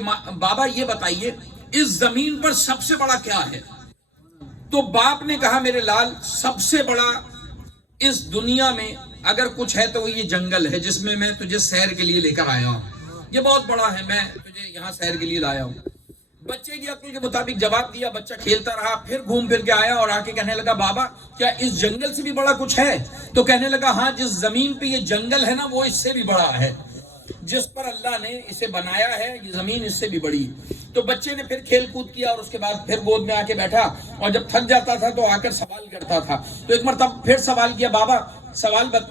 بابا یہ بتائیے اس زمین پر سب سے بڑا کیا ہے؟ تو باپ نے کہا میرے لال سب سے بڑا اس دنیا میں اگر کچھ ہے تو وہ یہ جنگل ہے جس میں میں تجھے سیر کے لیے لے کر آیا ہوں، یہ بہت بڑا ہے، میں تجھے یہاں سیر کے لیے لایا ہوں۔ بچے کی عقل کے مطابق جواب دیا، بچہ کھیلتا رہا، پھر گھوم پھر کے آیا اور آ کے کہنے لگا بابا کیا اس جنگل سے بھی بڑا کچھ ہے؟ تو کہنے لگا ہاں، جس زمین پہ یہ جنگل ہے نا وہ اس سے بھی بڑا ہے، جس پر اللہ نے اسے بنایا ہے یہ زمین اس سے بھی بڑی۔ تو بچے نے پھر کھیل کود کیا اور اس کے بعد پھر گود میں آ کے بیٹھا، اور جب تھک جاتا تھا تو آ کر سوال کرتا تھا۔ تو ایک مرتبہ پھر سوال کیا، بابا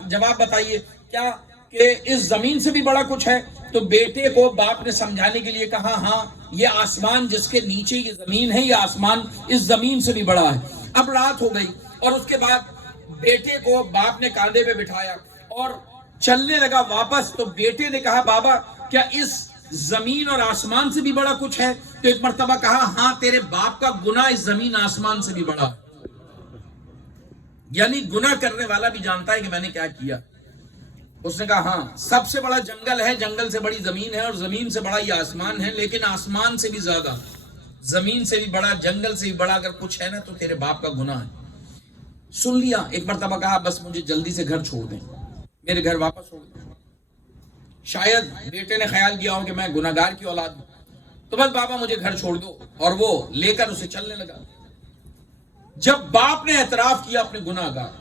جواب بتائیے کیا کہ اس زمین سے بھی بڑا کچھ ہے؟ تو بیٹے کو باپ نے سمجھانے کے لیے کہا ہاں، یہ آسمان جس کے نیچے یہ زمین ہے، یہ آسمان اس زمین سے بھی بڑا ہے۔ اب رات ہو گئی اور اس کے بعد بیٹے کو باپ نے کاندھے پہ بٹھایا اور چلنے لگا واپس۔ تو بیٹے نے کہا بابا کیا اس زمین اور آسمان سے بھی بڑا کچھ ہے؟ تو ایک مرتبہ کہا ہاں، تیرے باپ کا گناہ اس زمین آسمان سے بھی بڑا ہے۔ یعنی گناہ کرنے والا بھی جانتا ہے کہ میں نے کیا کیا۔ اس نے کہا ہاں، سب سے بڑا جنگل ہے، جنگل سے بڑی زمین ہے، اور زمین سے بڑا یہ آسمان ہے، لیکن آسمان سے بھی زیادہ، زمین سے بھی بڑا، جنگل سے بھی بڑا اگر کچھ ہے نا تو تیرے باپ کا گناہ ہے۔ سن لیا۔ ایک مرتبہ کہا بس مجھے جلدی سے گھر چھوڑ دیں، میرے گھر واپس چھوڑ دیں۔ شاید بیٹے نے خیال کیا ہو کہ میں گناہگار کی اولاد ہوں، تو بس بابا مجھے گھر چھوڑ دو، اور وہ لے کر اسے چلنے لگا۔ جب باپ نے اعتراف کیا اپنے گناہ کا،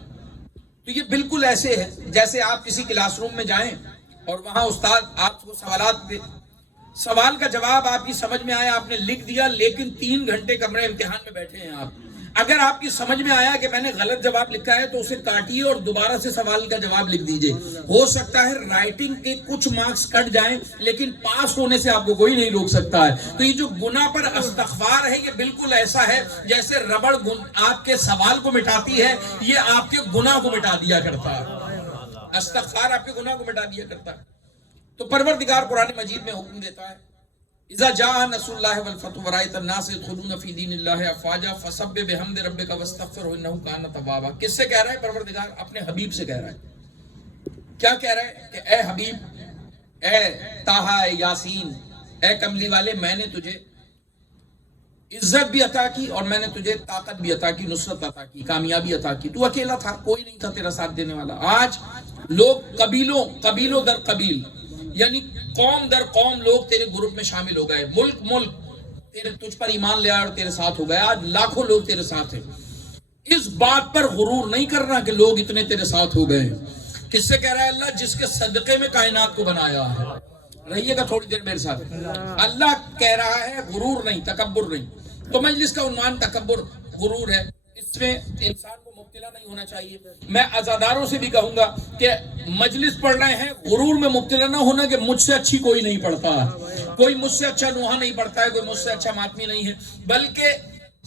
تو یہ بالکل ایسے ہے جیسے آپ کسی کلاس روم میں جائیں اور وہاں استاد آپ کو سوالات دے، سوال کا جواب آپ کی سمجھ میں آیا، آپ نے لکھ دیا، لیکن 3 گھنٹے کمرے امتحان میں بیٹھے ہیں آپ۔ اگر آپ کی سمجھ میں آیا کہ میں نے غلط جواب لکھا ہے تو اسے کاٹیے اور دوبارہ سے سوال کا جواب لکھ دیجئے۔ ہو سکتا ہے رائٹنگ کے کچھ مارکس کٹ جائیں، لیکن پاس ہونے سے آپ کو کوئی نہیں روک سکتا ہے۔ تو یہ جو گناہ پر استغفار ہے یہ بالکل ایسا ہے جیسے ربڑ آپ کے سوال کو مٹاتی ہے، یہ آپ کے گناہ کو مٹا دیا کرتا ہے۔ استغفار آپ کے گناہ کو مٹا دیا کرتا ہے۔ تو پروردگار قرآن مجید میں حکم دیتا ہے اذا جاء نصر اللہ والفتح ورأیت الناس يدخلون فی دین اللہ افواجا فسبح بحمد ربک واستغفرہ انہ کان توابا۔ کس سے کہہ رہا ہے پروردگار؟ اپنے حبیب سے کہہ رہا ہے۔ کیا کہہ رہا ہے کہ اے حبیب، اے طٰہٰ، اے یاسین، اے کملی والے، میں نے تجھے عزت بھی عطا کی اور میں نے تجھے طاقت بھی عطا کی، نصرت عطا کی، کامیابی عطا کی۔ تو اکیلا تھا، کوئی نہیں تھا تیرا ساتھ دینے والا۔ آج لوگ قبیلوں در قبیل، یعنی قوم در قوم لوگ تیرے گروپ میں شامل ہو گئے، ملک تیرے تجھ پر ایمان لے آئے اور تیرے ساتھ ہو گئے۔ آج لاکھوں لوگ تیرے ساتھ ہیں۔ اس بات پر غرور نہیں کرنا کہ لوگ اتنے تیرے ساتھ ہو گئے ہیں۔ کس سے کہہ رہا ہے؟ اللہ جس کے صدقے میں کائنات کو بنایا ہے۔ رہیے گا تھوڑی دیر میرے ساتھ۔ اللہ کہہ رہا ہے، غرور نہیں، تکبر نہیں۔ تو مجلس کا عنوان تکبر، غرور ہے، اس میں انسان کو مبتلا نہیں ہونا چاہیے۔ میں عزاداروں سے بھی کہوں گا کہ مجلس پڑھ رہے ہیں، غرور میں مبتلا نہ ہونا کہ مجھ سے اچھی کوئی نہیں پڑھتا، کوئی مجھ سے اچھا نوحہ نہیں پڑھتا ہے، کوئی مجھ سے اچھا ماتمی نہیں ہے، بلکہ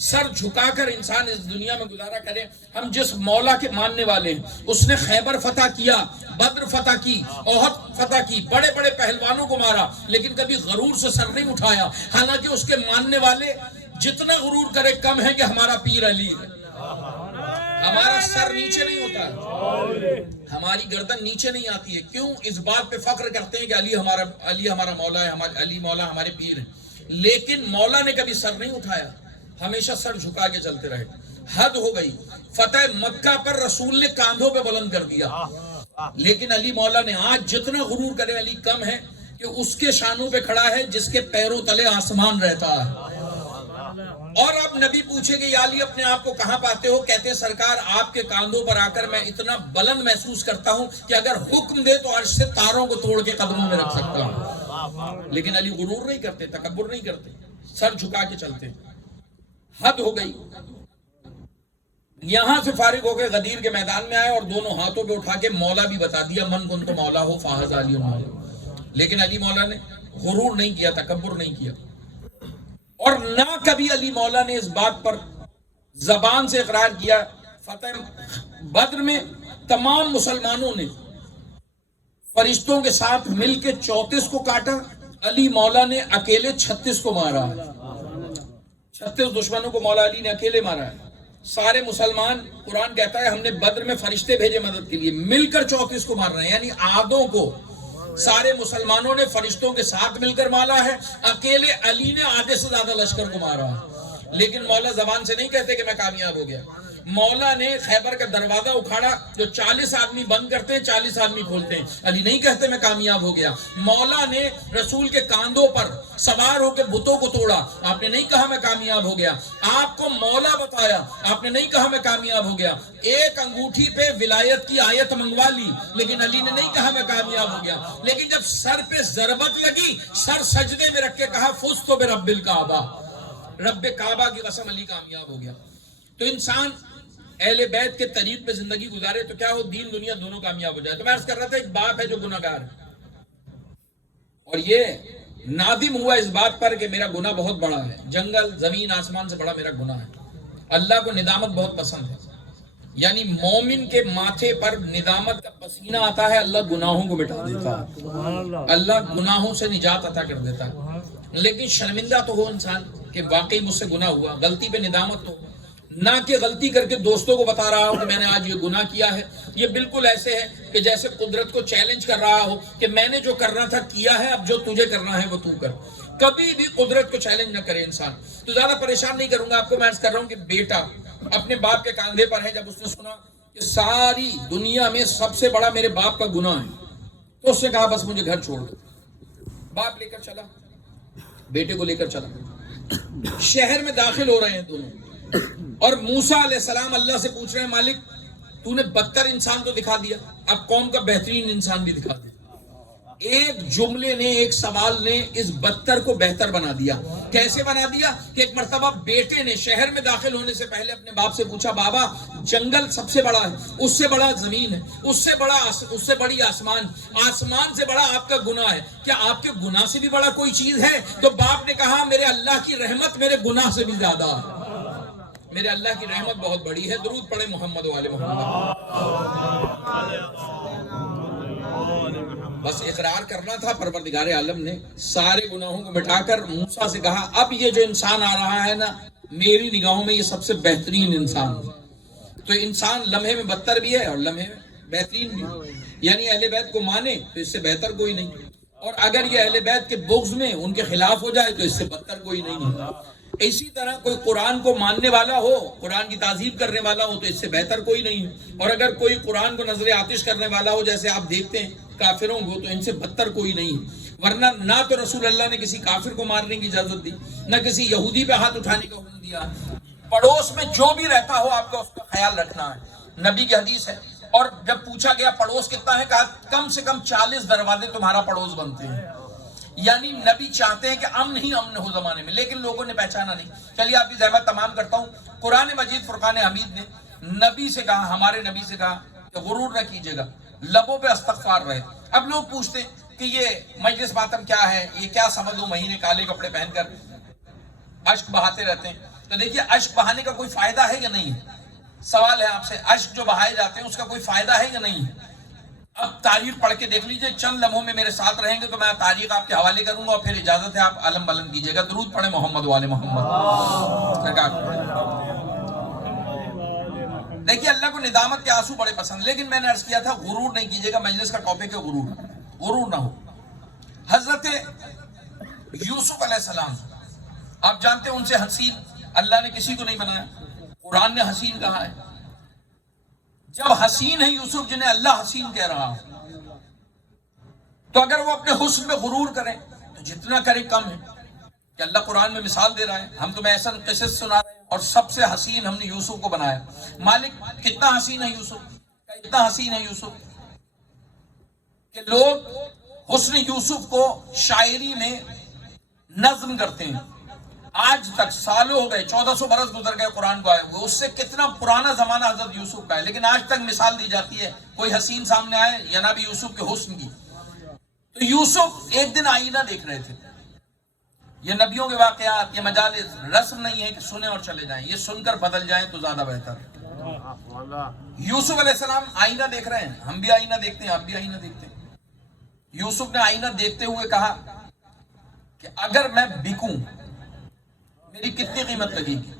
سر جھکا کر انسان اس دنیا میں گزارا کرے۔ ہم جس مولا کے ماننے والے ہیں، اس نے خیبر فتح کیا، بدر فتح کی، احد فتح کی، بڑے بڑے پہلوانوں کو مارا، لیکن کبھی غرور سے سر نہیں اٹھایا۔ حالانکہ اس کے ماننے والے جتنا غرور کرے کم ہے کہ ہمارا پیر علی ہے۔ ہمارا سر نیچے نہیں ہوتا ہے، ہماری گردن نیچے نہیں آتی ہے۔ کیوں؟ اس بات پہ فخر کرتے ہیں کہ علی ہمارا مولا ہے، علی مولا ہمارے پیر ہیں، لیکن مولا نے کبھی سر نہیں اٹھایا، ہمیشہ سر جھکا کے چلتے رہے۔ حد ہو گئی۔ فتح مکہ پر رسول نے کاندھوں پہ بلند کر دیا، لیکن علی مولا نے آج جتنا غرور کرے علی کم ہے کہ اس کے شانوں پہ کھڑا ہے جس کے پیروں تلے آسمان رہتا ہے۔ اور اب نبی پوچھے کہ یا علی اپنے آپ کو کہاں پاتے ہو؟ کہتے ہیں سرکار آپ کے کاندھوں پر آ کر میں اتنا بلند محسوس کرتا ہوں کہ اگر حکم دے تو عرش سے تاروں کو توڑ کے قدموں میں رکھ سکتا ہوں۔ لیکن علی غرور نہیں کرتے، تکبر نہیں کرتے، سر جھکا کے چلتے۔ حد ہو گئی۔ یہاں سے فارغ ہو کے غدیر کے میدان میں آئے اور دونوں ہاتھوں پہ اٹھا کے مولا بھی بتا دیا، من کن تو مولا ہو فاحز علی مولا۔ لیکن علی مولا نے غرور نہیں کیا، تکبر نہیں کیا، اور نہ کبھی علی مولا نے اس بات پر زبان سے اقرار کیا۔ فتح بدر میں تمام مسلمانوں نے فرشتوں کے ساتھ مل کے 34 کو کاٹا، علی مولا نے اکیلے 36 کو مارا ہے۔ 36 دشمنوں کو مولا علی نے اکیلے مارا ہے۔ سارے مسلمان، قرآن کہتا ہے ہم نے بدر میں فرشتے بھیجے مدد کے لیے، مل کر 34 کو مار رہے ہیں، یعنی آدھوں کو سارے مسلمانوں نے فرشتوں کے ساتھ مل کر مارا ہے، اکیلے علی نے آدھے سے زیادہ لشکر کو مارا ہے، لیکن مولا زبان سے نہیں کہتے کہ میں کامیاب ہو گیا۔ مولا نے خیبر کا دروازہ اکھاڑا، جو 40 آدمی بند کرتے ہیں 40 آدمی کھولتے ہیں، علی نہیں کہتے میں کامیاب ہو گیا۔ مولا نے رسول کے کاندھوں پر سوار ہو کے بتوں کو توڑا، آپ نے نہیں کہا میں کامیاب ہو گیا۔ آپ کو مولا بتایا، آپ نے نہیں کہا میں کامیاب ہو گیا۔ ایک انگوٹھی پہ ولایت کی آیت منگوا لی، لیکن علی نے نہیں کہا میں کامیاب ہو گیا۔ لیکن جب سر پہ ضربت لگی، سر سجدے میں رکھ کے کہا فزت برب الکعبہ، رب کعبہ کی قسم علی کامیاب ہو گیا۔ تو انسان اہل بیت کے طریق پہ زندگی گزارے تو کیا ہو، دین دنیا دونوں کامیاب ہو جائے۔ تو میں عرض کر رہا تھا، ایک باپ ہے جو گناہ گار ہے، اور یہ نادم ہوا اس بات پر کہ میرا گناہ بہت بڑا ہے، جنگل زمین آسمان سے بڑا میرا گناہ ہے۔ اللہ کو ندامت بہت پسند ہے، یعنی مومن کے ماتھے پر ندامت کا پسینہ آتا ہے، اللہ گناہوں کو مٹا دیتا ہے، اللہ گناہوں سے نجات عطا کر دیتا ہے۔ لیکن شرمندہ تو ہو انسان کہ واقعی مجھ سے گناہ ہوا، غلطی پہ ندامت ہو، نہ کہ غلطی کر کے دوستوں کو بتا رہا ہو کہ میں نے آج یہ گناہ کیا ہے۔ یہ بالکل ایسے ہے کہ جیسے قدرت کو چیلنج کر رہا ہو کہ میں نے جو کرنا تھا کیا ہے، اب جو تجھے کرنا ہے وہ تو کر۔ کبھی بھی قدرت کو چیلنج نہ کرے انسان۔ تو زیادہ پریشان نہیں کروں گا آپ کو، میں عرض کر رہا ہوں کہ بیٹا اپنے باپ کے کاندھے پر ہے، جب اس نے سنا کہ ساری دنیا میں سب سے بڑا میرے باپ کا گناہ ہے، تو اس نے کہا بس مجھے گھر چھوڑ دو۔ باپ لے کر چلا، بیٹے کو لے کر چلا، شہر میں داخل ہو رہے ہیں دونوں، اور موسیٰ علیہ السلام اللہ سے پوچھ رہے ہیں مالک تو نے بدتر انسان تو دکھا دیا، اب قوم کا بہترین انسان بھی دکھا دیا۔ ایک جملے نے، ایک سوال نے اس بدتر کو بہتر بنا دیا۔ کیسے بنا دیا کہ ایک مرتبہ بیٹے نے شہر میں داخل ہونے سے پہلے اپنے باپ سے پوچھا، بابا جنگل سب سے بڑا ہے، اس سے بڑا زمین ہے، اس سے بڑی آسمان، آسمان سے بڑا آپ کا گناہ ہے، کیا آپ کے گناہ سے بھی بڑا کوئی چیز ہے؟ تو باپ نے کہا میرے اللہ کی رحمت میرے گناہ سے بھی زیادہ ہے، میرے اللہ کی رحمت بہت بڑی ہے۔ درود پڑھیں محمد و آل محمد۔ بس اقرار کرنا تھا، پروردگار عالم نے سارے گناہوں کو مٹا کر موسیٰ سے کہا اب یہ جو انسان آ رہا ہے نا، میری نگاہوں میں یہ سب سے بہترین انسان ہے۔ تو انسان لمحے میں بدتر بھی ہے اور لمحے میں بہترین بھی ہے، یعنی اہل بیت کو مانے تو اس سے بہتر کوئی نہیں، اور اگر یہ اہل بیت کے بغض میں ان کے خلاف ہو جائے تو اس سے بدتر کوئی نہیں ہے۔ اسی طرح کوئی قرآن کو ماننے والا ہو، قرآن کی تعظیم کرنے والا ہو تو اس سے بہتر کوئی نہیں ہے، اور اگر کوئی قرآن کو نظر آتش کرنے والا ہو جیسے آپ دیکھتے ہیں کافروں کو، تو ان سے بدتر کوئی نہیں ہے۔ ورنہ نہ تو رسول اللہ نے کسی کافر کو مارنے کی اجازت دی، نہ کسی یہودی پہ ہاتھ اٹھانے کا حکم دیا۔ پڑوس میں جو بھی رہتا ہو آپ کو اس کا خیال رکھنا ہے، نبی کی حدیث ہے۔ اور جب پوچھا گیا پڑوس کتنا ہے، کہا کم سے کم 40 دروازے تمہارا پڑوس بنتے ہیں، یعنی نبی چاہتے ہیں کہ امن ہی امن ہو زمانے میں، لیکن لوگوں نے پہچانا نہیں۔ چلیے آپ کی زحمت تمام کرتا ہوں، قرآن مجید فرقان حمید نے نبی سے کہا، ہمارے نبی سے کہا کہ غرور نہ کیجیے گا، لبوں پہ استغفار رہے۔ اب لوگ پوچھتے ہیں کہ یہ مجلس ماتم کیا ہے، یہ کیا سوا 2 مہینے کالے کپڑے پہن کر اشک بہاتے رہتے ہیں؟ تو دیکھیے اشک بہانے کا کوئی فائدہ ہے یا نہیں ہے؟ سوال ہے آپ سے، اشک جو بہائے جاتے ہیں اس کا کوئی فائدہ ہے یا نہیں ہے؟ اب تاریخ پڑھ کے دیکھ لیجئے، چند لمحوں میں میرے ساتھ رہیں گے تو میں تاریخ آپ کے حوالے کروں گا، اور پھر اجازت ہے آپ علم بلند کیجئے گا۔ درود پڑھیں محمد و آل محمد۔ دیکھیے اللہ کو ندامت کے آنسو بڑے پسند، لیکن میں نے عرض کیا تھا غرور نہیں کیجئے گا، مجلس کا ٹاپک ہے غرور نہ ہو۔ حضرت یوسف علیہ السلام، آپ جانتے ہیں ان سے حسین اللہ نے کسی کو نہیں بنایا، قرآن نے حسین کہا ہے۔ جب حسین ہے یوسف جنہیں اللہ حسین کہہ رہا ہو، تو اگر وہ اپنے حسن میں غرور کریں تو جتنا کرے کم ہے، کہ اللہ قرآن میں مثال دے رہا ہے، ہم تمہیں ایسا قصص سنا رہے ہیں، اور سب سے حسین ہم نے یوسف کو بنایا۔ مالک کتنا حسین ہے یوسف، اتنا حسین ہے یوسف کہ لوگ حسن یوسف کو شاعری میں نظم کرتے ہیں۔ آج تک سالوں ہو گئے، 1400 برس گزر گئے قرآن کو آئے ہوئے، اس سے کتنا پرانا زمانہ حضرت یوسف کا ہے، لیکن آج تک مثال دی جاتی ہے کوئی حسین سامنے آئے یا نبی یوسف کے حسن کی۔ تو یوسف ایک دن آئینہ دیکھ رہے تھے۔ یہ نبیوں کے واقعات، یہ مجالس رسم نہیں ہے کہ سنیں اور چلے جائیں، یہ سن کر بدل جائیں تو زیادہ بہتر ہے۔ یوسف علیہ السلام آئینہ دیکھ رہے ہیں، ہم بھی آئینہ دیکھتے ہیں، آپ بھی آئینہ دیکھتے ہیں۔ یوسف نے آئینہ دیکھتے ہوئے کہا کہ اگر میں بکوں میری کتنی قیمت لگے گی،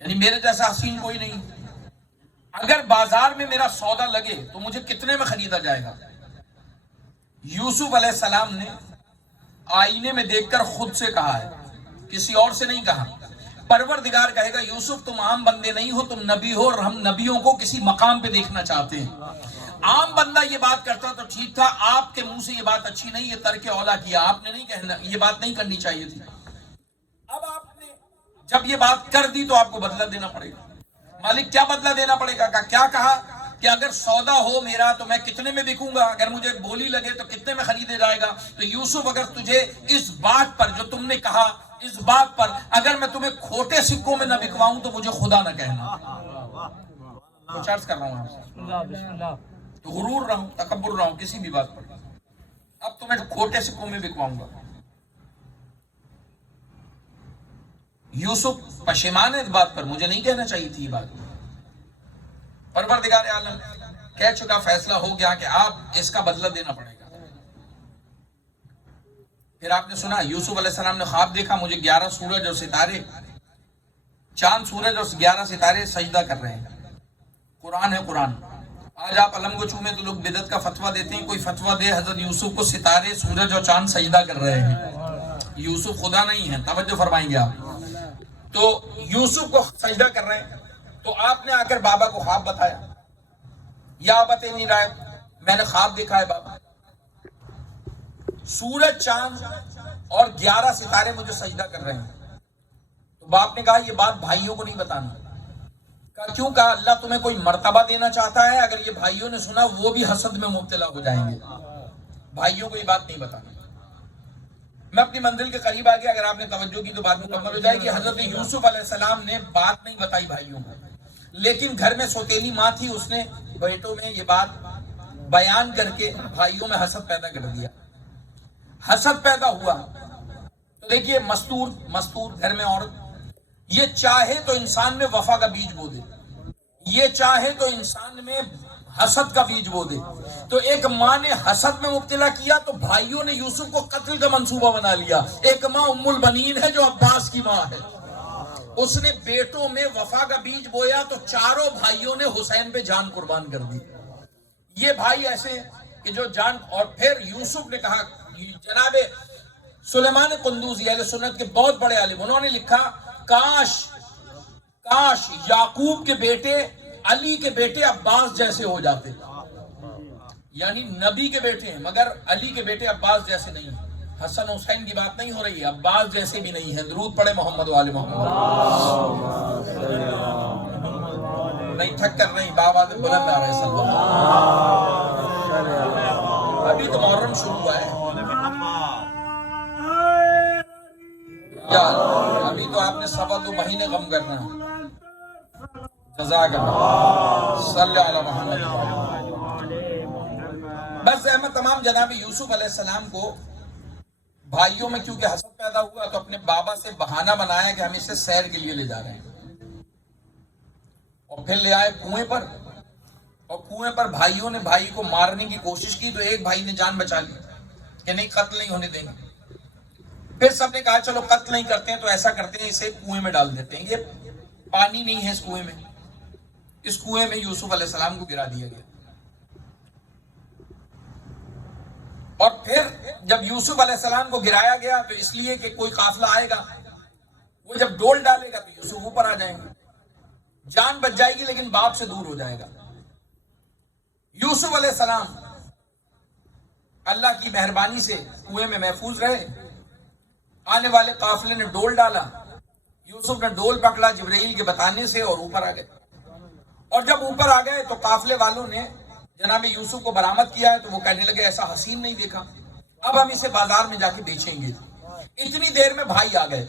یعنی میرے جیسا حسین کوئی نہیں، اگر بازار میں میرا سودا لگے تو مجھے کتنے میں خریدا جائے گا؟ یوسف علیہ السلام نے آئینے میں دیکھ کر خود سے کہا ہے, کسی اور سے نہیں کہا. پروردگار کہے گا یوسف تم عام بندے نہیں ہو, تم نبی ہو, اور ہم نبیوں کو کسی مقام پہ دیکھنا چاہتے ہیں. عام بندہ یہ بات کرتا تو ٹھیک تھا, آپ کے منہ سے یہ بات اچھی نہیں, یہ ترک اولا کیا, آپ نے نہیں کہنا, یہ بات نہیں کرنی چاہیے تھی. اب آپ نے جب یہ بات کر دی تو آپ کو بدلہ دینا پڑے گا. مالک کیا بدلہ دینا پڑے گا؟ کیا کہا کہ اگر سودا ہو میرا تو میں کتنے میں بکوں گا, اگر مجھے بولی لگے تو کتنے میں خریدے جائے گا. تو یوسف اگر تجھے اس بات پر جو تم نے کہا, اس بات پر اگر میں تمہیں کھوٹے سکوں میں نہ بکواؤں تو مجھے خدا نہ کہنا. کچھ عرض کر رہا ہوں آپ سے, غرور رہا ہوں, تکبر رہا ہوں کسی بھی بات پر, اب تمہیں کھوٹے سکوں میں بکواؤں گا. یوسف پشیمان ہے اس بات پر, مجھے نہیں کہنا چاہیے تھی یہ بات. پروردگار عالم کہہ چکا, فیصلہ ہو گیا کہ آپ اس کا بدلہ دینا پڑے گا. پھر آپ نے سنا یوسف علیہ السلام نے خواب دیکھا, مجھے 11 سورج اور ستارے, چاند سورج اور 11 ستارے سجدہ کر رہے ہیں. قرآن ہے قرآن. آج آپ علم کو چومیں تو لوگ بدعت کا فتویٰ دیتے ہیں, کوئی فتویٰ دے حضرت یوسف کو ستارے سورج اور چاند سجدہ کر رہے ہیں. یوسف خدا نہیں ہے, توجہ فرمائیں گے آپ. تو یوسف کو سجدہ کر رہے ہیں, تو آپ نے آ کر بابا کو خواب بتایا, یا ابت انی رأیت, میں نے خواب دیکھا ہے بابا, سورج چاند اور 11 ستارے مجھے سجدہ کر رہے ہیں. تو باپ نے کہا یہ بات بھائیوں کو نہیں بتانا. کہا کیوں؟ کہا اللہ تمہیں کوئی مرتبہ دینا چاہتا ہے, اگر یہ بھائیوں نے سنا وہ بھی حسد میں مبتلا ہو جائیں گے, بھائیوں کو یہ بات نہیں بتانا. میں اپنی منزل کے قریب آ گیا, اگر آپ نے توجہ کی تو بات مکمل ہو جائے گی. حضرت یوسف علیہ السلام نے بات نہیں بتائی بھائیوں کو, لیکن گھر میں سوتیلی ماں تھی, اس نے بیٹوں میں یہ بات بیان کر کے بھائیوں میں حسد پیدا کر دیا. حسد پیدا ہوا تو دیکھیے مستور گھر میں عورت, یہ چاہے تو انسان میں وفا کا بیج بو دے, یہ چاہے تو انسان میں حسد کا بیج بو دے. تو ایک ماں نے حسد میں مبتلا کیا تو بھائیوں نے یوسف کو قتل کا منصوبہ بنا لیا. ایک ماں ام البنین ہے جو عباس کی ماں ہے, اس نے بیٹوں میں وفا کا بیج بویا تو چاروں بھائیوں نے حسین پہ جان قربان کر دی. یہ بھائی ایسے کہ جو جان, اور پھر یوسف نے کہا, جناب سلیمان قندوزی اہل سنت کے بہت بڑے عالم, انہوں نے لکھا کاش یعقوب کے بیٹے علی کے بیٹے عباس جیسے ہو جاتے. یعنی نبی کے بیٹے ہیں مگر علی کے بیٹے عباس جیسے نہیں ہیں. حسن حسین کی بات نہیں ہو رہی ہے, عباس جیسے بھی نہیں ہے. درود پڑھے محمد و آل محمد. نہیں تھک کر نہیں, بابا بلند آ رہے صلی اللہ. ابھی تو محرم شروع ہوا ہے, ابھی تو آپ نے 2.25 مہینے غم کرنا ہے. جزاک اللہ, صلی اللہ محمد. بس احمد تمام جناب یوسف علیہ السلام کو بھائیوں میں کیونکہ حسد پیدا ہوا تو اپنے بابا سے بہانہ بنایا کہ ہم اسے سیر کے لیے لے جا رہے ہیں, اور پھر لے آئے کنویں پر, اور کنویں پر بھائیوں نے بھائی کو مارنے کی کوشش کی تو ایک بھائی نے جان بچا لی کہ نہیں قتل نہیں ہونے دیں گے. پھر سب نے کہا چلو قتل نہیں کرتے ہیں تو ایسا کرتے ہیں اسے کنویں میں ڈال دیتے ہیں, یہ پانی نہیں ہے اس کنویں میں. اس کنویں میں یوسف علیہ السلام کو گرا دیا گیا. اور پھر جب یوسف علیہ السلام کو گرایا گیا تو اس لیے کہ کوئی قافلہ آئے گا, وہ جب ڈول ڈالے گا تو یوسف اوپر آ جائیں گے, جان بچ جائے گی لیکن باپ سے دور ہو جائے گا. یوسف علیہ السلام اللہ کی مہربانی سے کنویں میں محفوظ رہے. آنے والے قافلے نے ڈول ڈالا, یوسف نے ڈول پکڑا جبرائیل کے بتانے سے اور اوپر آ گئے. اور جب اوپر آ گئے تو قافلے والوں نے جناب یوسف کو برآمد کیا ہے تو وہ کہنے لگے ایسا حسین نہیں دیکھا, اب ہم اسے بازار میں جا کے بیچیں گے. اتنی دیر میں بھائی آ گئے,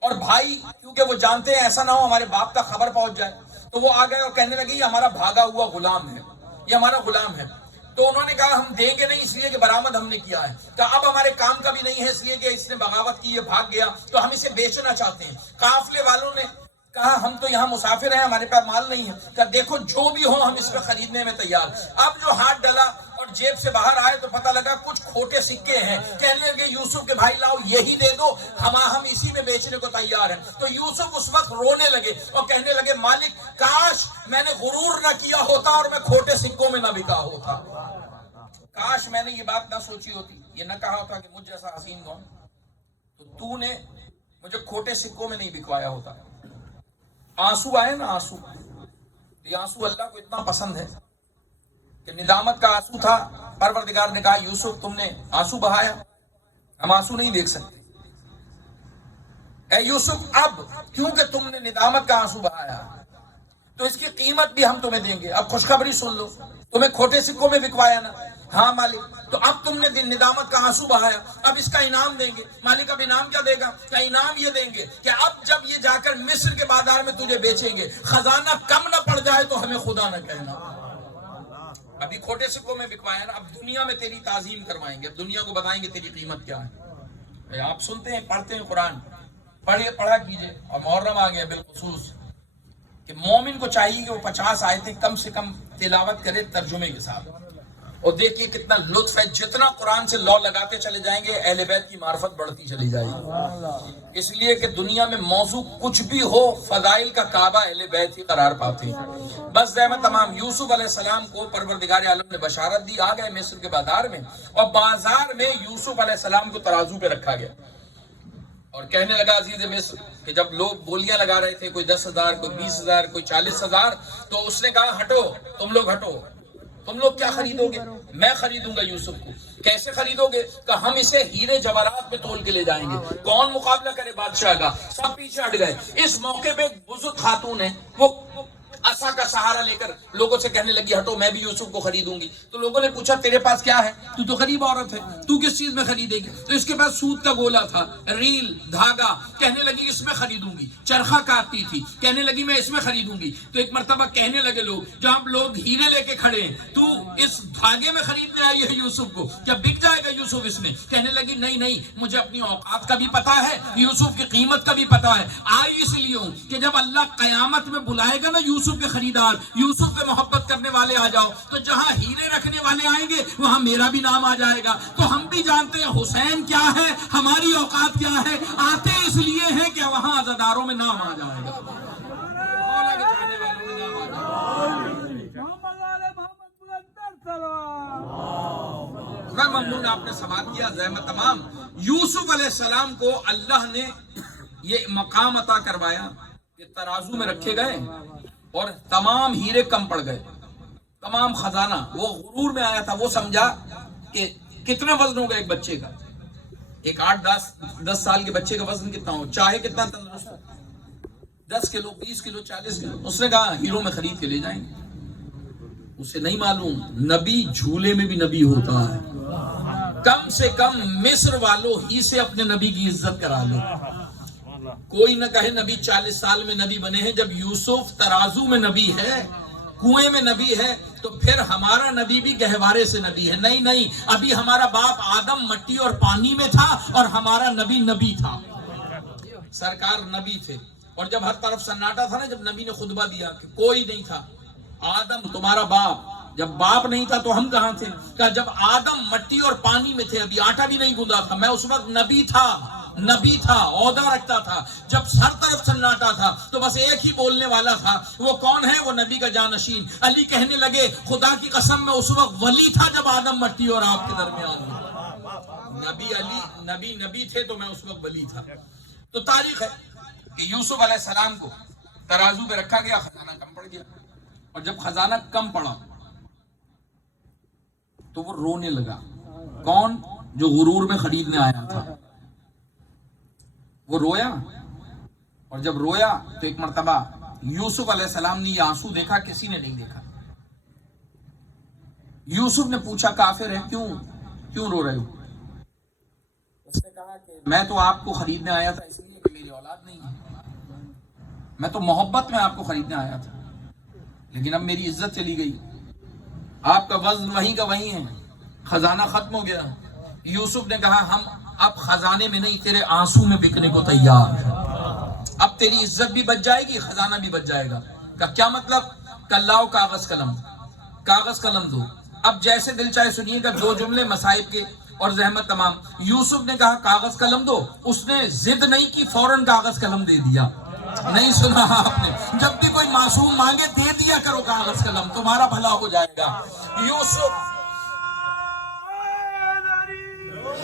اور بھائی کیونکہ وہ جانتے ہیں ایسا نہ ہو ہمارے باپ کا خبر پہنچ جائے, تو وہ آ گئے اور کہنے لگے یہ ہمارا بھاگا ہوا غلام ہے, یہ ہمارا غلام ہے. تو انہوں نے کہا ہم دیں گے نہیں اس لیے کہ برآمد ہم نے کیا ہے. کہا اب ہمارے کام کا بھی نہیں ہے اس لیے کہ اس نے بغاوت کی, یہ بھاگ گیا, تو ہم اسے بیچنا چاہتے ہیں. قافلے والوں نے کہا ہم تو یہاں مسافر ہیں, ہمارے پاس مال نہیں ہے. کہا دیکھو جو بھی ہو ہم اس پہ خریدنے میں تیار. اب جو ہاتھ ڈالا اور جیب سے باہر آئے تو پتہ لگا کچھ کھوٹے سکے ہیں. کہنے لگے یوسف کے بھائی لاؤ یہی دے دو, ہم اسی میں بیچنے کو تیار ہیں. تو یوسف اس وقت رونے لگے اور کہنے لگے مالک کاش میں نے غرور نہ کیا ہوتا اور میں کھوٹے سکوں میں نہ بکا ہوتا. کاش میں نے یہ بات نہ سوچی ہوتی، یہ نہ کہا ہوتا کہ مجھ جیسا حسین کون، تو نے مجھے کھوٹے سکوں میں نہیں بکوایا ہوتا۔ آنسو آئے نا، آنسو، یہ آنسو اللہ کو اتنا پسند ہے کہ ندامت کا آنسو تھا، پروردگار نے کہا یوسف تم نے آنسو بہایا، ہم آنسو نہیں دیکھ سکتے، اے یوسف اب کیونکہ تم نے ندامت کا آنسو بہایا تو اس کی قیمت بھی ہم تمہیں دیں گے، اب خوشخبری سن لو، تمہیں کھوٹے سکوں میں بکوایا نا، ہاں مالک، تو اب تم نے ندامت کا آنسو بہایا، اب اس کا انعام دیں گے۔ مالک اب انعام کیا دے گا؟ کہ انعام یہ دیں گے کہ اب جب یہ جا کر مصر کے بازار میں تجھے بیچیں گے، خزانہ کم نہ پڑ جائے تو ہمیں خدا نہ کہنا۔ ابھی کھوٹے سکوں میں بکوایا نا، اب دنیا میں تیری تعظیم کروائیں گے، اب دنیا کو بتائیں گے تیری قیمت کیا ہے۔ آپ سنتے ہیں، پڑھتے ہیں قرآن، پڑھا کیجئے، اور محرم آ گیا بالخصوص، کہ مومن کو چاہیے کہ وہ 50 آیتیں کم سے کم تلاوت کرے ترجمے کے ساتھ، اور دیکھیے کتنا لطف ہے، جتنا قرآن سے لو لگاتے چلے جائیں گے اہل بیت کی معرفت بڑھتی چلی جائے گی، اس لیے کہ دنیا میں موضوع کچھ بھی ہو، فضائل کا کعبہ اہل بیت ہی قرار پاتے ہیں۔ بس زحمت تمام، یوسف علیہ السلام کو پروردگار عالم نے بشارت دی، آ گئے مصر کے بازار میں، اور بازار میں یوسف علیہ السلام کو ترازو پہ رکھا گیا، اور کہنے لگا عزیز مصر کہ جب لوگ بولیاں لگا رہے تھے، کوئی 10,000 کوئی 20,000 کوئی 40,000، تو اس نے کہا ہٹو، تم لوگ ہٹو، تم لوگ کیا خریدو گے؟ میں خریدوں گا یوسف کو۔ کیسے خریدو گے؟ کہ ہم اسے ہیرے جواہرات میں تول کے لے جائیں گے، کون مقابلہ کرے بادشاہ کا؟ سب پیچھے ہٹ گئے۔ اس موقع پہ ایک بزرگ خاتون ہے، وہ عصا کا سہارا لے کر لوگوں سے کہنے لگی ہٹو، میں بھی یوسف کو خریدوں گی۔ تو لوگوں نے پوچھا تیرے پاس کیا ہے؟ تو غریب عورت ہے، تو کس چیز میں خریدے گی؟ تو اس کے پاس سوت کا گولا تھا، ریل، دھاگا، کہنے لگی اس میں خریدوں گی۔ چرخہ کاٹتی تھی، کہنے لگی میں اس میں خریدوں گی۔ تو ایک مرتبہ کہنے لگے لوگ، جہاں لوگ ہیرے لے کے کھڑے ہیں، تو اس دھاگے میں خریدنے آئی ہے یوسف کو، کیا بک جائے گا یوسف اس میں؟ کہنے لگی نہیں نہیں، مجھے اپنی اوقات کا بھی پتا ہے، یوسف کی قیمت کا بھی پتا ہے، آئی اس لیے ہوں کہ جب اللہ قیامت میں بلائے گا نا یوسف کے خریدار، یوسف پہ محبت کرنے والے آ جاؤ، تو جہاں ہیرے رکھنے والے آئیں گے وہاں میرا بھی نام آ جائے گا۔ تو ہم بھی جانتے ہیں حسین کیا ہے، ہماری اوقات کیا ہے، آتے اس لیے ہیں کہ وہاں عزاداروں میں نام آ جائے گا، مولا کے چاہنے والوں میں نام آ جائے گا۔ میں ممنون آپ نے سوال کیا، زحمت تمام۔ یوسف علیہ السلام کو اللہ نے یہ مقام عطا کروایا کہ ترازو میں رکھے گئے اور تمام ہیرے کم پڑ گئے، تمام خزانہ۔ وہ غرور میں آیا تھا، وہ سمجھا کہ کتنا وزن ہوگا ایک بچے کا، ایک 8-10 سال کے بچے کا وزن کتنا ہو، چاہے کتنا تندرست ہو، 10 کلو 20 کلو 40 کلو۔ اس نے کہا ہیروں میں خرید کے لے جائیں گے۔ اسے نہیں معلوم نبی جھولے میں بھی نبی ہوتا ہے، کم سے کم مصر والوں ہی سے اپنے نبی کی عزت کرا لو۔ کوئی نہ کہے نبی 40 سال میں نبی بنے ہیں، جب یوسف ترازو میں نبی ہے، کنویں میں نبی ہے، تو پھر ہمارا نبی بھی گہوارے سے نبی ہے۔ نہیں نہیں، ابھی ہمارا باپ آدم مٹی اور پانی میں تھا اور ہمارا نبی نبی تھا، سرکار نبی تھے۔ اور جب ہر طرف سناٹا تھا نا، جب نبی نے خطبہ دیا کہ کوئی نہیں تھا، آدم تمہارا باپ، جب باپ نہیں تھا تو ہم کہاں تھے؟ کہ جب آدم مٹی اور پانی میں تھے، ابھی آٹا بھی نہیں گوندا تھا، میں اس وقت نبی تھا، عہدہ رکھتا تھا۔ جب ہر طرف سناٹا تھا تو بس ایک ہی بولنے والا تھا، وہ کون ہے؟ وہ نبی کا جانشین علی۔ کہنے لگے خدا کی قسم میں اس وقت ولی تھا جب آدم مٹی اور آپ کے درمیان میں، نبی علی نبی تھے تو میں اس وقت ولی تھا۔ تو تاریخ ہے کہ یوسف علیہ السلام کو ترازو پہ رکھا گیا، خزانہ کم پڑ گیا، اور جب خزانہ کم پڑا تو وہ رونے لگا۔ کون؟ جو غرور میں خریدنے آیا تھا، وہ رویا، اور جب رویا تو ایک مرتبہ یوسف علیہ السلام نے یہ آنسو دیکھا، کسی نے نہیں دیکھا۔ یوسف نے پوچھا کافر ہے، کیوں رو رہے ہو؟ اس نے کہا کہ میں تو آپ کو خریدنے آیا تھا اس لیے کہ میری اولاد نہیں ہے، میں تو محبت میں آپ کو خریدنے آیا تھا، لیکن اب میری عزت چلی گئی، آپ کا وزن وہیں کا وہیں ہے، خزانہ ختم ہو گیا۔ یوسف نے کہا ہم اب خزانے میں نہیں، تیرے آنسو میں بکنے کو تیار ہے، اب تیری عزت بھی بچ جائے گی، خزانہ بھی بچ جائے گا۔ کا کیا مطلب؟ کہ لاؤ کاغذ قلم دو۔ اب جیسے دل چاہے سنیے گا، 2 جملے مصائب کے اور زحمت تمام۔ یوسف نے کہا کاغذ قلم دو، اس نے ضد نہیں کی، فوراً کاغذ قلم دے دیا۔ نہیں سنا آپ نے؟ جب بھی کوئی معصوم مانگے دے دیا کرو کاغذ قلم، تمہارا بھلا ہو جائے گا۔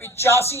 85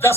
10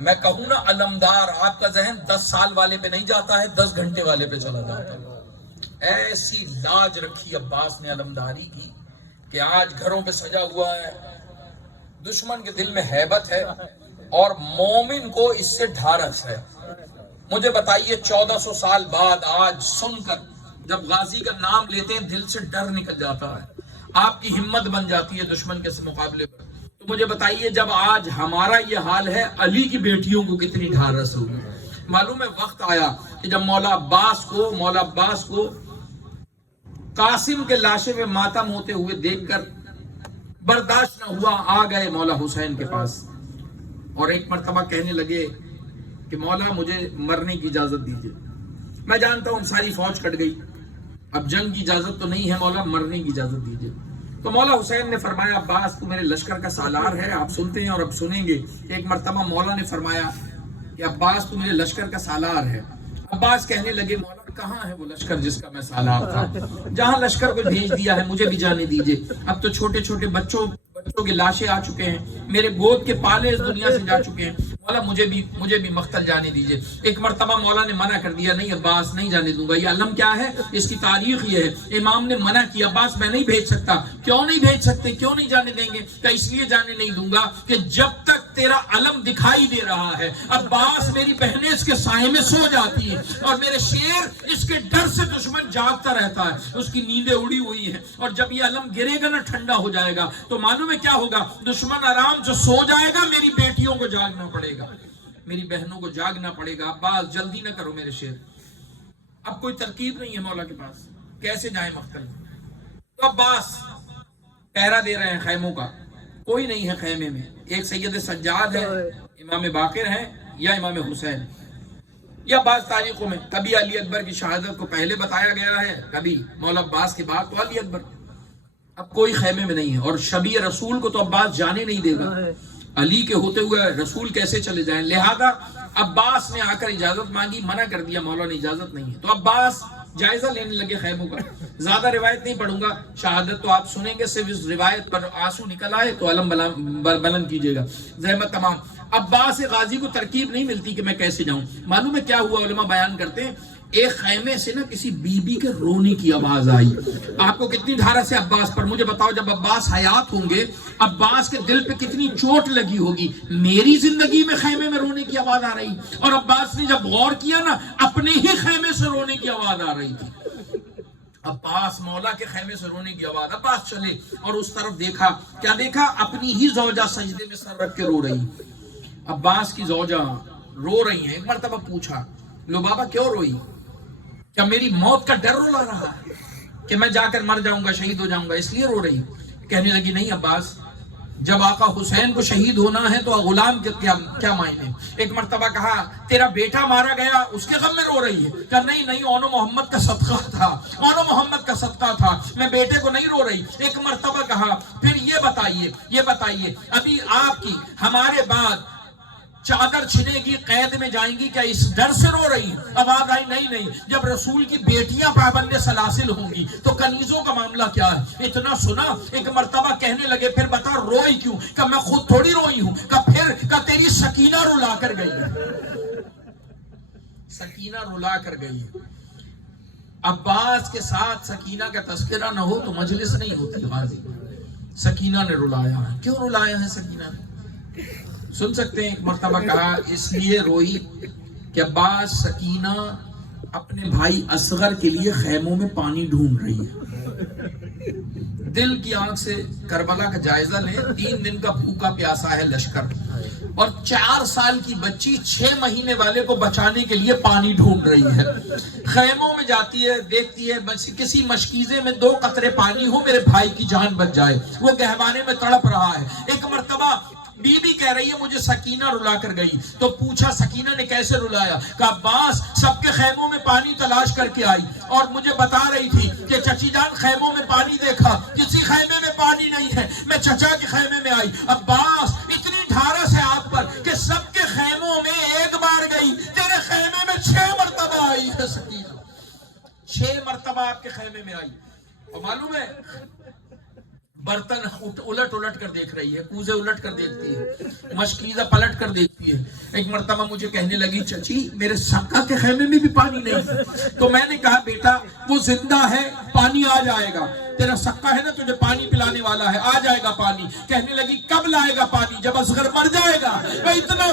میں کہوں نا علمدار، آپ کا ذہن 10 سال والے پہ نہیں جاتا ہے، 10 گھنٹے والے پہ چلا جاتا ہے۔ ایسی لاج رکھی عباس نے علمداری کی کہ آج گھروں پہ سجا ہوا ہے، دشمن کے دل میں ہیبت ہے اور مومن کو اس سے ڈھارس ہے۔ مجھے بتائیے 1400 سال بعد آج سن کر جب غازی کا نام لیتے ہیں دل سے ڈر نکل جاتا ہے، آپ کی ہمت بن جاتی ہے دشمن کے مقابلے پر۔ تو مجھے بتائیے جب آج ہمارا یہ حال ہے، علی کی بیٹیوں کو کتنی ڈھارس ہوگی۔ معلوم ہے وقت آیا کہ جب مولا عباس کو قاسم کے لاشے میں ماتم ہوتے ہوئے دیکھ کر برداشت نہ ہوا، آ گئے مولا حسین کے پاس اور ایک مرتبہ کہنے لگے کہ مولا مجھے مرنے کی اجازت دیجیے، میں جانتا ہوں ساری فوج کٹ گئی، اب جنگ کی اجازت تو نہیں ہے، مولا مرنے کی اجازت دیجیے۔ تو مولا حسین نے فرمایا عباس تو میرے لشکر کا سالار ہے، آپ سنتے ہیں اور اب سنیں گے کہ ایک مرتبہ مولا نے فرمایا کہ عباس تو میرے لشکر کا سالار ہے۔ عباس کہنے لگے مولا کہاں ہے وہ لشکر جس کا میں سالار تھا؟ جہاں لشکر کو بھیج دیا ہے مجھے بھی جانے دیجیے، اب تو چھوٹے چھوٹے بچوں کے لاشیں آ چکے ہیں، میرے گود کے پالے اس دنیا سے جا چکے ہیں، مولا مجھے بھی مقتل جانے دیجیے۔ ایک مرتبہ مولا نے منع کر دیا، نہیں عباس نہیں جانے دوں گا، یہ علم کیا ہے، اس کی تاریخ یہ ہے، امام نے منع کیا عباس میں نہیں بھیج سکتا۔ کیوں نہیں بھیج سکتے، کیوں نہیں جانے دیں گے؟ کہ اس لیے جانے نہیں دوں گا کہ جب تک تیرا علم دکھائی دے رہا ہے عباس میری بہنیں اس کے سائے میں سو جاتی ہیں اور میرے شیر اس کے ڈر سے دشمن جاگتا رہتا ہے، اس کی نیندیں اڑی ہوئی ہیں، اور جب یہ علم گرے گا نا ٹھنڈا ہو جائے گا تو معلوم ہے کیا ہوگا، دشمن آرام سے سو جائے گا، میری بیٹیوں کو جاگنا پڑے گا، میری بہنوں کو جاگنا پڑے گا۔ عباس جلدی نہ کرو میرے شیر۔ اب کوئی ترکیب نہیں ہے مولا کے پاس، کیسے جائیں مقتل؟ تو عباس پہرا دے رہے ہیں خیموں کا، کوئی نہیں ہے خیمے میں، ایک سید سجاد ہے، امام باقر ہے یا امام حسین، یا بعض تاریخوں میں کبھی علی اکبر کی شہادت کو پہلے بتایا گیا ہے، کبھی مولا عباس کے بعد تو علی اکبر۔ اب کوئی خیمے میں نہیں ہے اور شبیہ رسول کو تو عباس جانے نہیں دے گا، علی کے ہوتے ہوئے رسول کیسے چلے جائیں؟ لہذا عباس نے آ کر اجازت مانگی، منع کر دیا، مولا نے اجازت نہیں ہے۔ تو عباس جائزہ لینے لگے خیموں کا۔ زیادہ روایت نہیں پڑھوں گا، شہادت تو آپ سنیں گے، صرف اس روایت پر آنسو نکل آئے تو علم بلند کیجئے گا، زحمت تمام۔ عباس غازی کو ترکیب نہیں ملتی کہ میں کیسے جاؤں۔ معلوم ہے کیا ہوا، علماء بیان کرتے ہیں ایک خیمے سے نا کسی بی بی کے رونے کی آواز آئی۔ آپ کو کتنی ڈھارس ہے عباس پر، مجھے بتاؤ جب عباس حیات ہوں گے عباس کے دل پہ کتنی چوٹ لگی ہوگی، میری زندگی میں خیمے میں رونے کی آواز آ رہی، اور عباس نے جب غور کیا نا اپنے ہی خیمے سے رونے کی آواز آ رہی تھی۔ عباس مولا کے خیمے سے رونے کی آواز، عباس چلے اور اس طرف دیکھا، کیا دیکھا؟ اپنی ہی زوجہ سجدے میں سر رکھ کے رو رہی۔ عباس کی زوجہ رو رہی ہیں۔ ایک مرتبہ پوچھا، لبابہ کیوں روئی؟ کیا میری موت کا ڈر رلا رہا ہے کہ میں جا کر مر جاؤں گا، شہید ہو جاؤں گا، اس لیے رو رہی؟ کہنے لگی نہیں عباس، جب آقا حسین کو شہید ہونا ہے تو غلام کے کیا معنی؟ ایک مرتبہ کہا تیرا بیٹا مارا گیا اس کے غم میں رو رہی ہے؟ کہا نہیں اونو محمد کا صدقہ تھا، اونو محمد کا صدقہ تھا، میں بیٹے کو نہیں رو رہی۔ ایک مرتبہ کہا پھر یہ بتائیے ابھی آپ کی ہمارے بعد چادر چھنے گی، قید میں جائیں گی، کیا اس ڈر سے رو رہی؟ آواز آئی نہیں، جب رسول کی بیٹیاں پابند سلاسل ہوں گی تو کنیزوں کا معاملہ کیا ہے؟ اتنا سنا، ایک مرتبہ کہنے لگے پھر بتا روئی کیوں؟ کہ میں خود تھوڑی روئی ہوں، کہ پھر کہ تیری سکینہ رلا کر گئی ہے، سکینہ رلا کر گئی ہے۔ عباس کے ساتھ سکینہ کا تذکرہ نہ ہو تو مجلس نہیں ہوتی غازی۔ سکینہ نے رلایا ہے، کیوں رلایا ہے سکینہ نے؟ سن سکتے ہیں، ایک مرتبہ کہا اس لیے روئی کہ عباس سکینہ اپنے بھائی اصغر کے لیے خیموں میں پانی ڈھونڈ رہی ہے۔ دل کی آنکھ سے کربلا کا جائزہ لیں، 3 دن کا بھوکا پیاسا ہے لشکر، اور 4 سال کی بچی 6 مہینے والے کو بچانے کے لیے پانی ڈھونڈ رہی ہے۔ خیموں میں جاتی ہے، دیکھتی ہے کسی مشکیزے میں 2 قطرے پانی ہو، میرے بھائی کی جان بچ جائے، وہ گہوانے میں تڑپ رہا ہے۔ ایک مرتبہ بی بی کہہ رہی ہے مجھے سکینہ رلا کر گئی، تو پوچھا سکینہ نے کیسے رلایا؟ کہ عباس سب کے خیموں میں پانی تلاش کر کے آئی اور مجھے بتا رہی تھی کہ چچی جان خیموں میں پانی دیکھا، کسی خیمے میں پانی نہیں ہے، میں چچا کے خیمے میں آئی۔ عباس اتنی ڈھارس ہے آپ پر کہ سب کے خیموں میں ایک بار گئی، تیرے خیمے میں 6 مرتبہ آئی ہے سکینہ، 6 مرتبہ آپ کے خیمے میں آئی۔ اور معلوم ہے برتن الٹ الٹ کر دیکھ رہی ہے، کوزے الٹ کر دیکھتی ہے، مشکیزہ پلٹ کر دیکھتی ہے۔ ایک مرتبہ مجھے کہنے لگی چچی میرے سکا کے خیمے میں بھی پانی نہیں، تو میں نے کہا بیٹا وہ زندہ ہے، پانی آ جائے گا، تیرا سکا ہے نا تجھے پانی پلانے والا ہے، آ جائے گا پانی۔ کہنے لگی کب لائے گا پانی؟ جب اصغر مر جائے گا۔ میں اتنا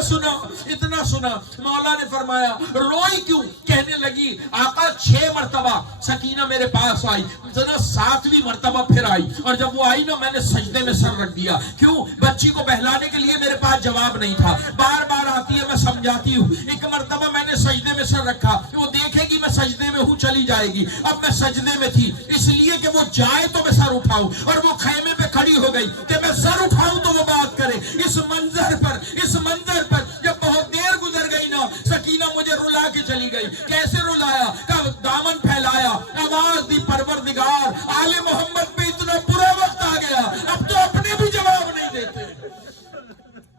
سنا مولا نے فرمایا روئی کیوں؟ کہنے لگی آقا 6 مرتبہ سکینہ میرے پاس آئی، 7ویں مرتبہ پھر آئی، اور جب وہ آئی نا میں نے سجدے میں سر رکھ دیا۔ کیوں؟ بچی کو بہلانے کے لیے میرے پاس جواب نہیں تھا، بار بار آتی ہے میں سمجھاتی ہوں۔ ایک مرتبہ میں نے سجدے میں سر رکھا، وہ دیکھے گی میں سجدے میں ہوں چلی جائے گی، اب میں سجدے میں تھی اس لیے کہ وہ جائے تو میں سر اٹھاؤں، اور وہ خیمے پہ کھڑی ہو گئی کہ میں سر اٹھاؤں تو وہ بات کرے۔ اس منظر پر جب بہت دیر گزر گئی نا سکینہ مجھے رلا کے چلی گئی۔ کیسے رلایا؟ کہ دامن پھیلایا، آواز دی پروردگار آل محمد پہ اتنا برا وقت آ گیا، اب تو اپنے بھی جواب نہیں دیتے،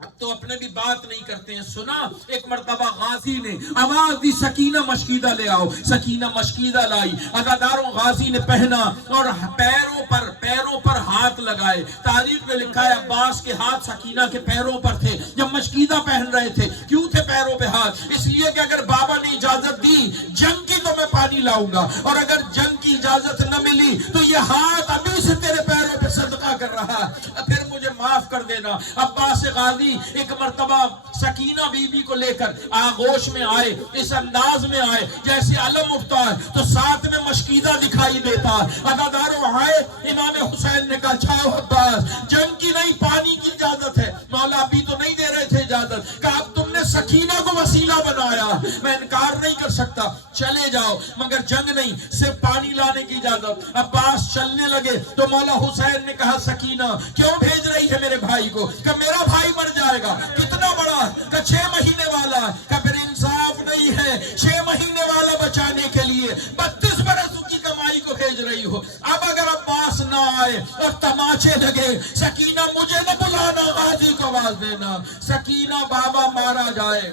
اب تو اپنے بھی بات نہیں کرتے ہیں۔ سنا ایک مرتبہ غازی نے آواز دی سکینہ مشکیدہ لے آؤ، سکینہ مشکیدہ لائی، عزاداروں غازی نے پہنا اور پیروں پر ہاتھ لگائے۔ تاریخ میں لکھا ہے عباس کے ہاتھ سکینہ کے پیروں پر تھے جب مشکیدہ پہن رہے تھے۔ کیوں تھے پیروں پہ ہاتھ؟ اس لیے کہ اگر بابا نے اجازت دی جنگ کی تو میں پانی لاؤں گا، اور اگر جنگ کی اجازت نہ ملی تو یہ ہاتھ ابھی سے تیرے پیروں پہ صدقہ کر رہا ہے، پھر مجھے معاف کر دینا۔ عباس غازی ایک مرتبہ سکینہ بی بی کو لے کر آغوش میں آئے، اس انداز میں آئے جیسے علم اٹھتا ہے تو ساتھ میں مشکیدہ دکھائی دیتا ہے۔ عزاداروں آئے، امام حسین نے کہا چھاؤ عباس، جنگ کی نہیں پانی کی اجازت ہے۔ مولا ابھی تو نہیں دے رہے تھے اجازت، کہا اب تم نے سکینہ کو وسیلہ بنایا، میں انکار نہیں کر سکتا، چلے جاؤ، مگر جنگ نہیں، صرف پانی لانے کی اجازت۔ عباس چلنے لگے تو مولا حسین نے کہا سکینہ کیوں بھیج رہی ہے میرے بھائی کو؟ کہ میرا بھائی مر جائے گا، کتنا بڑا ہے؟ کہ 6 مہینے والا ہے۔ کہ پھر انصاف نہیں ہے 6 مہینے والا بچانے کے لیے 32 برس کی کمائی کو بھیج رہی ہو؟ اب اگر عباس نہ آئے اور تماچے لگے، سکینہ مجھے نہ بلانا، غازی کو آواز دینا، سکینہ بابا مارا جائے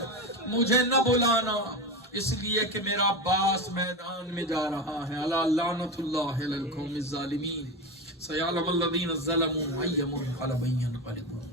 مجھے نہ بلانا، اس لیے کہ میرا عباس میدان میں جا رہا ہے۔ الا لعنت اللہ علی القوم الظالمین، سیعلم الذین ظلموا أی منقلب ینقلبون۔